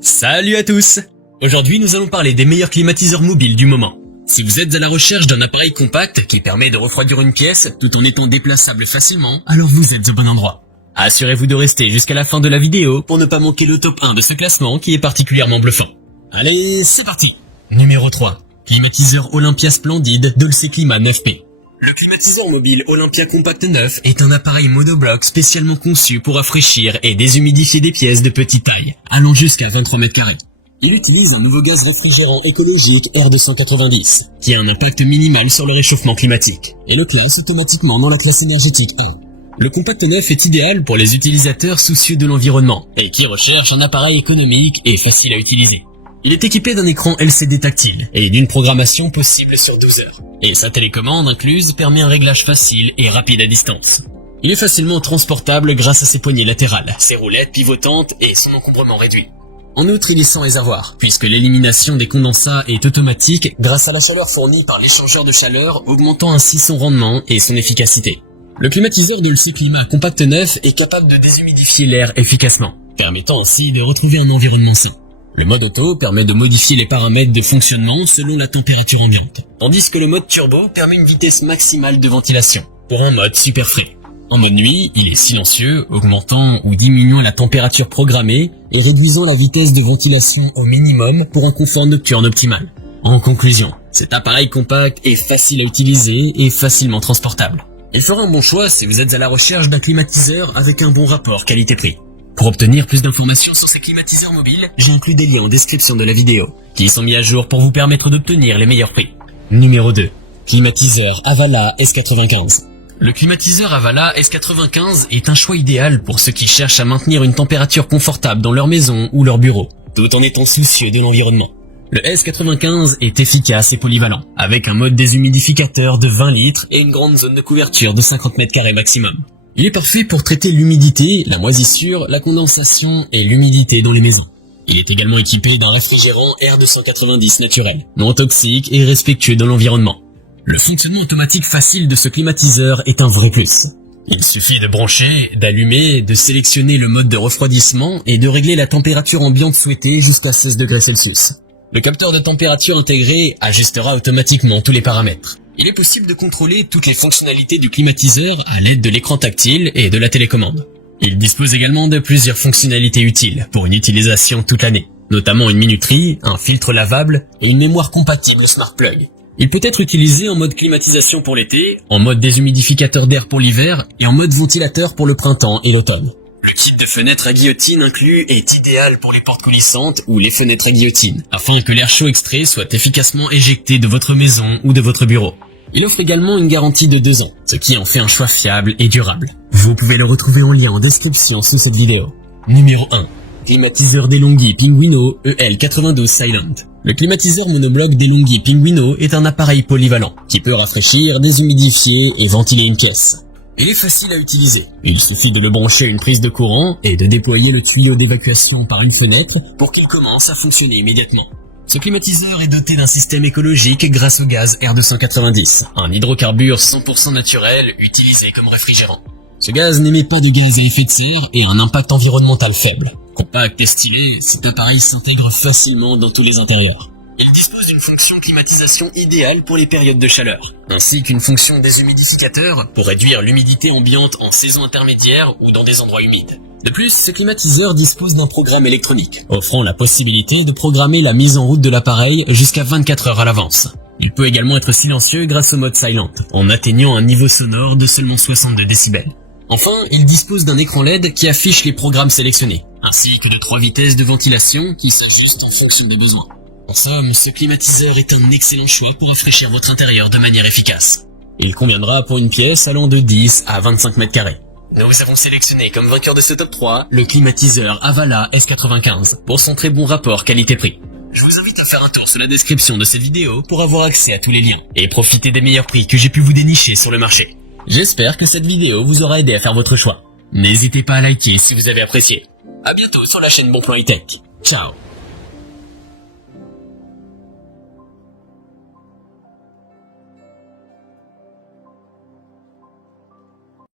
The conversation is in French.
Salut à tous! Aujourd'hui, nous allons parler des meilleurs climatiseurs mobiles du moment. Si vous êtes à la recherche d'un appareil compact qui permet de refroidir une pièce tout en étant déplaçable facilement, alors vous êtes au bon endroit. Assurez-vous de rester jusqu'à la fin de la vidéo pour ne pas manquer le top 1 de ce classement qui est particulièrement bluffant. Allez, c'est parti! Numéro 3. Climatiseur Olympia Splendide Dolce Climat 9P. Le climatiseur mobile Olympia Compact 9 est un appareil monobloc spécialement conçu pour rafraîchir et déshumidifier des pièces de petite taille, allant jusqu'à 23 mètres carrés. Il utilise un nouveau gaz réfrigérant écologique R290, qui a un impact minimal sur le réchauffement climatique, et le classe automatiquement dans la classe énergétique 1. Le Compact 9 est idéal pour les utilisateurs soucieux de l'environnement, et qui recherchent un appareil économique et facile à utiliser. Il est équipé d'un écran LCD tactile et d'une programmation possible sur 12 heures. Et sa télécommande incluse permet un réglage facile et rapide à distance. Il est facilement transportable grâce à ses poignées latérales, ses roulettes pivotantes et son encombrement réduit. En outre, il est sans réservoir, puisque l'élimination des condensats est automatique grâce à la chaleur fournie par l'échangeur de chaleur, augmentant ainsi son rendement et son efficacité. Le climatiseur Dolce Climat Compact 9 est capable de déshumidifier l'air efficacement, permettant ainsi de retrouver un environnement sain. Le mode auto permet de modifier les paramètres de fonctionnement selon la température ambiante, tandis que le mode turbo permet une vitesse maximale de ventilation, pour un mode super frais. En mode nuit, il est silencieux, augmentant ou diminuant la température programmée et réduisant la vitesse de ventilation au minimum pour un confort nocturne optimal. En conclusion, cet appareil compact est facile à utiliser et facilement transportable. Il fera un bon choix si vous êtes à la recherche d'un climatiseur avec un bon rapport qualité-prix. Pour obtenir plus d'informations sur ces climatiseurs mobiles, j'ai inclus des liens en description de la vidéo, qui sont mis à jour pour vous permettre d'obtenir les meilleurs prix. Numéro 2. Climatiseur Avala S95. Le climatiseur Avala S95 est un choix idéal pour ceux qui cherchent à maintenir une température confortable dans leur maison ou leur bureau, tout en étant soucieux de l'environnement. Le S95 est efficace et polyvalent, avec un mode déshumidificateur de 20 litres et une grande zone de couverture de 50 mètres carrés maximum. Il est parfait pour traiter l'humidité, la moisissure, la condensation et l'humidité dans les maisons. Il est également équipé d'un réfrigérant R290 naturel, non toxique et respectueux de l'environnement. Le fonctionnement automatique facile de ce climatiseur est un vrai plus. Il suffit de brancher, d'allumer, de sélectionner le mode de refroidissement et de régler la température ambiante souhaitée jusqu'à 16 degrés Celsius. Le capteur de température intégré ajustera automatiquement tous les paramètres. Il est possible de contrôler toutes les fonctionnalités du climatiseur à l'aide de l'écran tactile et de la télécommande. Il dispose également de plusieurs fonctionnalités utiles pour une utilisation toute l'année, notamment une minuterie, un filtre lavable et une mémoire compatible Smart Plug. Il peut être utilisé en mode climatisation pour l'été, en mode déshumidificateur d'air pour l'hiver et en mode ventilateur pour le printemps et l'automne. Le kit de fenêtres à guillotine inclus est idéal pour les portes coulissantes ou les fenêtres à guillotine, afin que l'air chaud extrait soit efficacement éjecté de votre maison ou de votre bureau. Il offre également une garantie de 2 ans, ce qui en fait un choix fiable et durable. Vous pouvez le retrouver en lien en description sous cette vidéo. Numéro 1. Climatiseur DeLonghi Pinguino EL92 Silent. Le climatiseur monobloc DeLonghi Pinguino est un appareil polyvalent, qui peut rafraîchir, déshumidifier et ventiler une pièce. Il est facile à utiliser. Il suffit de le brancher à une prise de courant et de déployer le tuyau d'évacuation par une fenêtre pour qu'il commence à fonctionner immédiatement. Ce climatiseur est doté d'un système écologique grâce au gaz R290, un hydrocarbure 100% naturel utilisé comme réfrigérant. Ce gaz n'émet pas de gaz à effet de serre et a un impact environnemental faible. Compact et stylé, cet appareil s'intègre facilement dans tous les intérieurs. Il dispose d'une fonction climatisation idéale pour les périodes de chaleur, ainsi qu'une fonction déshumidificateur pour réduire l'humidité ambiante en saison intermédiaire ou dans des endroits humides. De plus, ce climatiseur dispose d'un programme électronique, offrant la possibilité de programmer la mise en route de l'appareil jusqu'à 24 heures à l'avance. Il peut également être silencieux grâce au mode Silent, en atteignant un niveau sonore de seulement 62 décibels. Enfin, il dispose d'un écran LED qui affiche les programmes sélectionnés, ainsi que de 3 vitesses de ventilation qui s'ajustent en fonction des besoins. En somme, ce climatiseur est un excellent choix pour rafraîchir votre intérieur de manière efficace. Il conviendra pour une pièce allant de 10 à 25 mètres carrés. Nous avons sélectionné comme vainqueur de ce top 3 le climatiseur Avala S95 pour son très bon rapport qualité-prix. Je vous invite à faire un tour sur la description de cette vidéo pour avoir accès à tous les liens et profiter des meilleurs prix que j'ai pu vous dénicher sur le marché. J'espère que cette vidéo vous aura aidé à faire votre choix. N'hésitez pas à liker si vous avez apprécié. À bientôt sur la chaîne Bonplan High Tech. Ciao.